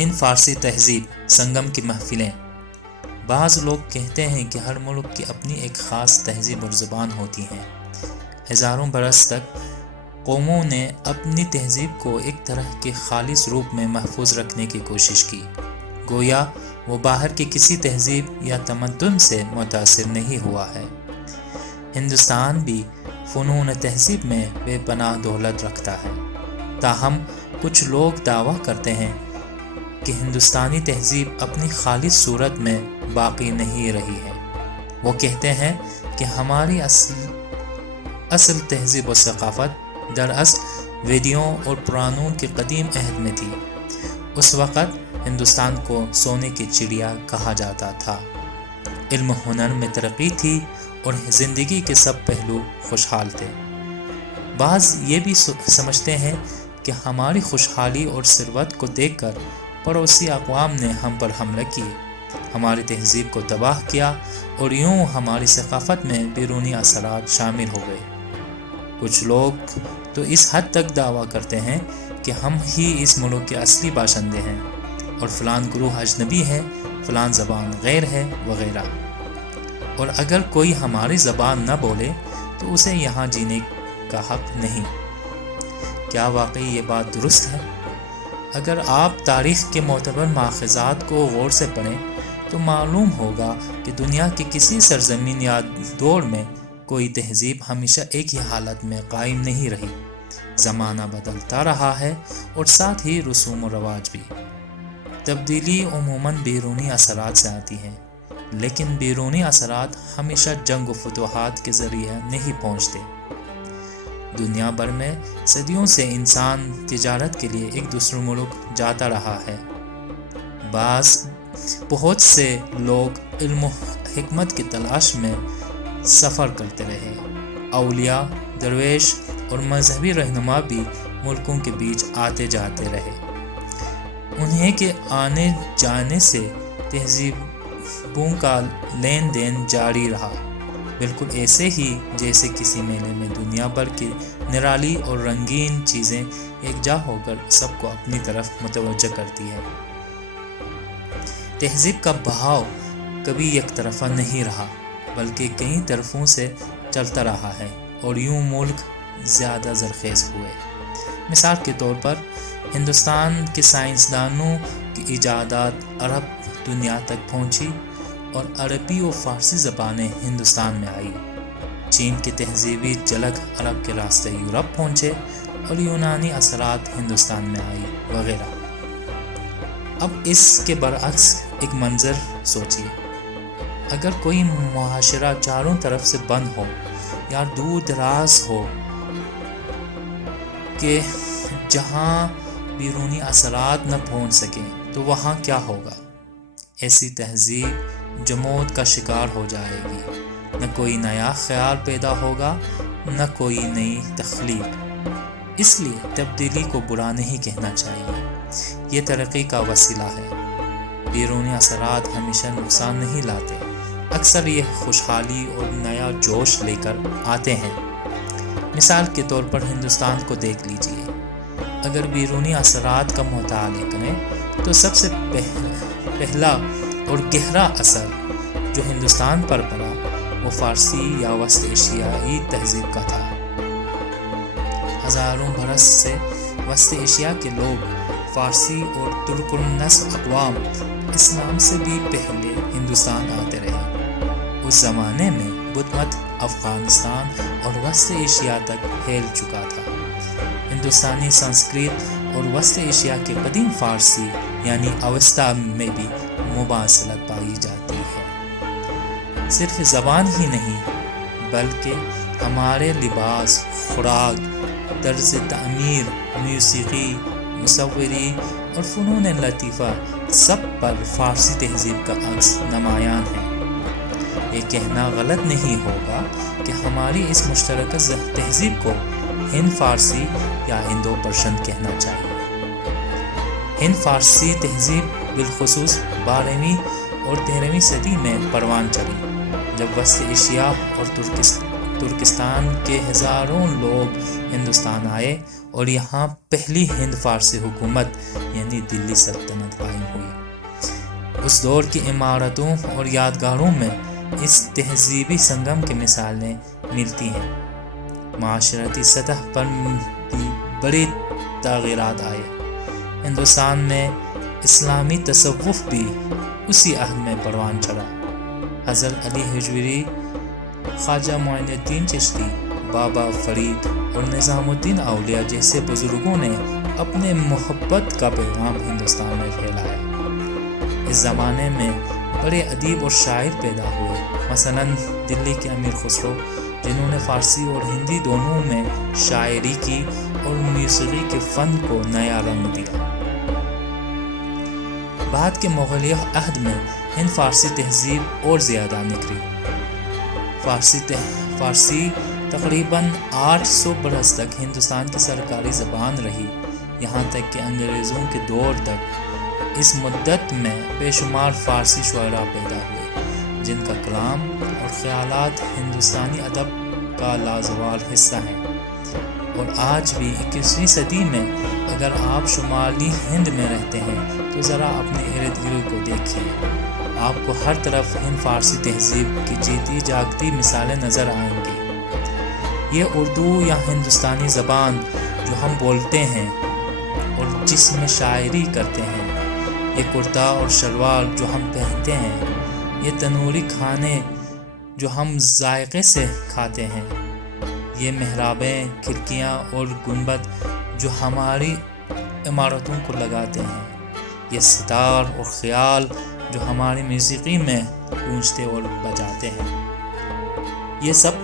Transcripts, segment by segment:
ہند فارسی تہذیب سنگم کی محفلیں۔ بعض لوگ کہتے ہیں کہ ہر ملک کی اپنی ایک خاص تہذیب اور زبان ہوتی ہے۔ ہزاروں برس تک قوموں نے اپنی تہذیب کو ایک طرح کے خالص روپ میں محفوظ رکھنے کی کوشش کی، گویا وہ باہر کی کسی تہذیب یا تمدن سے متاثر نہیں ہوا ہے۔ ہندوستان بھی فنون تہذیب میں بے پناہ دولت رکھتا ہے، تاہم کچھ لوگ دعویٰ کرتے ہیں کہ ہندوستانی تہذیب اپنی خالص صورت میں باقی نہیں رہی ہے۔ وہ کہتے ہیں کہ ہماری اصل تہذیب و ثقافت دراصل ویدیوں اور پرانوں کے قدیم عہد میں تھی۔ اس وقت ہندوستان کو سونے کی چڑیا کہا جاتا تھا، علم و ہنر میں ترقی تھی اور زندگی کے سب پہلو خوشحال تھے۔ بعض یہ بھی سمجھتے ہیں کہ ہماری خوشحالی اور ثروت کو دیکھ کر پڑوسی اقوام نے ہم پر حملہ کیے، ہماری تہذیب کو تباہ کیا اور یوں ہماری ثقافت میں بیرونی اثرات شامل ہو گئے۔ کچھ لوگ تو اس حد تک دعویٰ کرتے ہیں کہ ہم ہی اس ملک کے اصلی باشندے ہیں اور فلان گروہ اجنبی ہے، فلان زبان غیر ہے وغیرہ، اور اگر کوئی ہماری زبان نہ بولے تو اسے یہاں جینے کا حق نہیں۔ کیا واقعی یہ بات درست ہے؟ اگر آپ تاریخ کے معتبر ماخذات کو غور سے پڑھیں تو معلوم ہوگا کہ دنیا کی کسی سرزمین یا دور میں کوئی تہذیب ہمیشہ ایک ہی حالت میں قائم نہیں رہی۔ زمانہ بدلتا رہا ہے اور ساتھ ہی رسوم و رواج بھی۔ تبدیلی عموماً بیرونی اثرات سے آتی ہے، لیکن بیرونی اثرات ہمیشہ جنگ و فتوحات کے ذریعے نہیں پہنچتے۔ دنیا بھر میں صدیوں سے انسان تجارت کے لیے ایک دوسرے ملک جاتا رہا ہے۔ بہت سے لوگ علم و حکمت کی تلاش میں سفر کرتے رہے۔ اولیاء، درویش اور مذہبی رہنما بھی ملکوں کے بیچ آتے جاتے رہے۔ انہیں کے آنے جانے سے تہذیبوں کا لین دین جاری رہا، بالکل ایسے ہی جیسے کسی میلے میں دنیا بھر کی نرالی اور رنگین چیزیں یکجا ہو کر سب کو اپنی طرف متوجہ کرتی ہے۔ تہذیب کا بہاؤ کبھی یک طرفہ نہیں رہا، بلکہ کئی طرفوں سے چلتا رہا ہے اور یوں ملک زیادہ زرخیز ہوئے۔ مثال کے طور پر ہندوستان کے سائنسدانوں کی ایجادات عرب دنیا تک پہنچی اور عربی و فارسی زبانیں ہندوستان میں آئی۔ چین کی تہذیبی جھلک عرب کے راستے یورپ پہنچے اور یونانی اثرات ہندوستان میں آئی وغیرہ۔ اب اس کے برعکس ایک منظر سوچیے، اگر کوئی معاشرہ چاروں طرف سے بند ہو یا دور دراز ہو کہ جہاں بیرونی اثرات نہ پہنچ سکیں تو وہاں کیا ہوگا؟ ایسی تہذیب جمود کا شکار ہو جائے گی، نہ کوئی نیا خیال پیدا ہوگا، نہ کوئی نئی تخلیق۔ اس لیے تبدیلی کو برا نہیں کہنا چاہیے، یہ ترقی کا وسیلہ ہے۔ بیرونی اثرات ہمیشہ نقصان نہیں لاتے، اکثر یہ خوشحالی اور نیا جوش لے کر آتے ہیں۔ مثال کے طور پر ہندوستان کو دیکھ لیجئے، اگر بیرونی اثرات کا مطالعہ کریں تو سب سے پہلا اور گہرا اثر جو ہندوستان پر پڑا وہ فارسی یا وسط ایشیائی تہذیب کا تھا۔ ہزاروں برس سے وسط ایشیا کے لوگ، فارسی اور ترک النسل اقوام، اسلام سے بھی پہلے ہندوستان آتے رہے۔ اس زمانے میں بدھ مت افغانستان اور وسط ایشیا تک پھیل چکا تھا۔ ہندوستانی سنسکرت اور وسط ایشیا کے قدیم فارسی یعنی اوستا میں بھی مماثلت پائی جاتی ہے۔ صرف زبان ہی نہیں بلکہ ہمارے لباس، خوراک، طرز تعمیر، موسیقی، مصوری اور فنون لطیفہ سب پر فارسی تہذیب کا عکس نمایاں ہے۔ یہ کہنا غلط نہیں ہوگا کہ ہماری اس مشترکہ تہذیب کو ہند فارسی یا ہندو پرشین کہنا چاہیے۔ ہند فارسی تہذیب بالخصوص 12ویں اور 13ویں صدی میں پروان چڑھی، جب وسط ایشیا اور ترکستان کے ہزاروں لوگ ہندوستان آئے اور یہاں پہلی ہند فارسی حکومت یعنی دلی سلطنت قائم اس دور کی عمارتوں اور یادگاروں میں اس تہذیبی سنگم کی مثالیں ملتی ہیں۔ معاشرتی سطح پر بھی بڑی تغیرات آئے۔ ہندوستان میں اسلامی تصوف بھی اسی عہد میں پروان چڑھا۔ حضرت علی حجویری، خواجہ معین الدین چشتی، بابا فرید اور نظام الدین اولیاء جیسے بزرگوں نے اپنے محبت کا پیغام ہندوستان میں پھیلایا۔ اس زمانے میں بڑے ادیب اور شاعر پیدا ہوئے، مثلاً دلی کے امیر خسرو، جنہوں نے فارسی اور ہندی دونوں میں شاعری کی اور موسیقی کے فن کو نیا رنگ دیا۔ بعد کے مغلیہ عہد میں ہند فارسی تہذیب اور زیادہ نکھری۔ فارسی تقریباً 800 برس تک ہندوستان کی سرکاری زبان رہی، یہاں تک کہ انگریزوں کے دور تک اس مدت میں بے شمار فارسی شعراء پیدا ہوئے، جن کا کلام اور خیالات ہندوستانی ادب کا لازوال حصہ ہیں۔ اور آج بھی 21ویں صدی میں اگر آپ شمالی ہند میں رہتے ہیں تو ذرا اپنے ارد گرد کو دیکھیے، آپ کو ہر طرف ہند فارسی تہذیب کی جیتی جاگتی مثالیں نظر آئیں گی۔ یہ اردو یا ہندوستانی زبان جو ہم بولتے ہیں اور جس میں شاعری کرتے ہیں، یہ کرتا اور شلوار جو ہم پہنتے ہیں، یہ تنوری کھانے جو ہم ذائقے سے کھاتے ہیں، یہ محرابیں، کھڑکیاں اور گنبد جو ہماری عمارتوں کو لگاتے ہیں، یہ ستار اور خیال جو ہماری موسیقی میں گونجتے اور بجاتے ہیں، یہ سب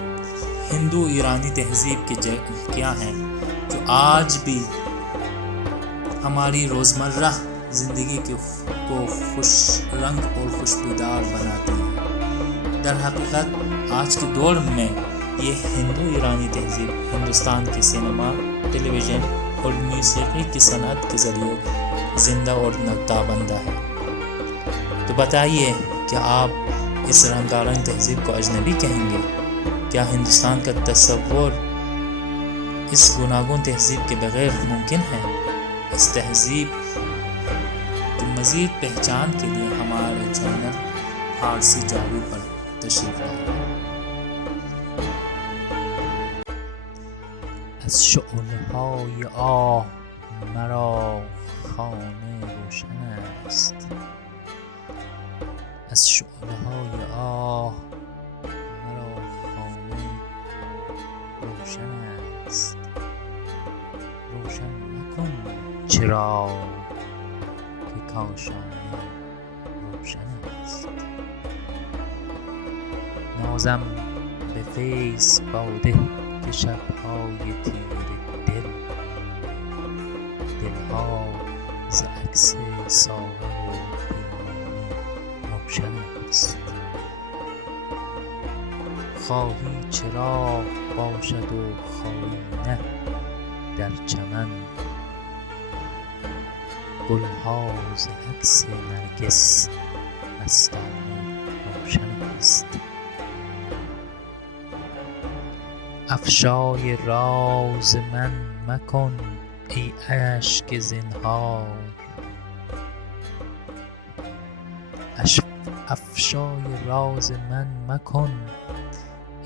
ہندو ایرانی تہذیب کی جھلکیاں ہیں جو آج بھی ہماری روزمرہ زندگی کو خوش رنگ اور خوشبودار بناتی ہیں۔ در حقیقت آج کے دور میں یہ ہندو ایرانی تہذیب ہندوستان کے سینما، ٹیلی ویژن اور موسیقی کی صنعت کے ذریعے زندہ اور نقطہ بندہ ہے۔ تو بتائیے، کیا آپ اس رنگارنگ تہذیب کو اجنبی کہیں گے؟ کیا ہندوستان کا تصور اس گوناگون تہذیب کے بغیر ممکن ہے؟ اس تہذیب کی مزید پہچان کے لیے ہمارے چینل فارسی جادو پر تشریف لائیں۔ از شعله‌های آه مرا خانه روشن است، از شعله‌های آه مرا خانه روشن است، روشن مکن چراغ که کاشانه روشن است. نازم به فیض باده که شب‌های تیره دلها ز عکس ساغر و پیمانه روشن است. خواهی چراغ باشد و خواهی نه، در چمن گلها ز عکس نرگس مستانه روشن است. افشای راز من مکن ای اشک زنهار، افشای راز من مکن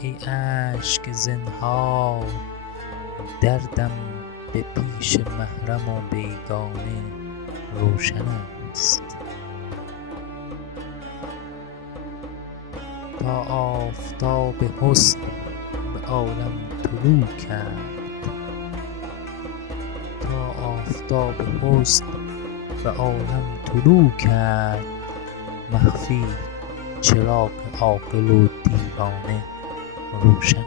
ای اشک زنهار، دردم به پیش محرم و بیگانه روشن است. تا آفتاب حسن به عالم طلوع کرد، تا آفتاب حسن به عالم طلوع کرد، مخفی چراغ عاقل و دیوانه روشن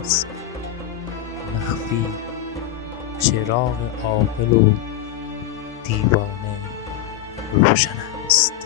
است. مخفی چراغ عاقل و دیوانه روشن است.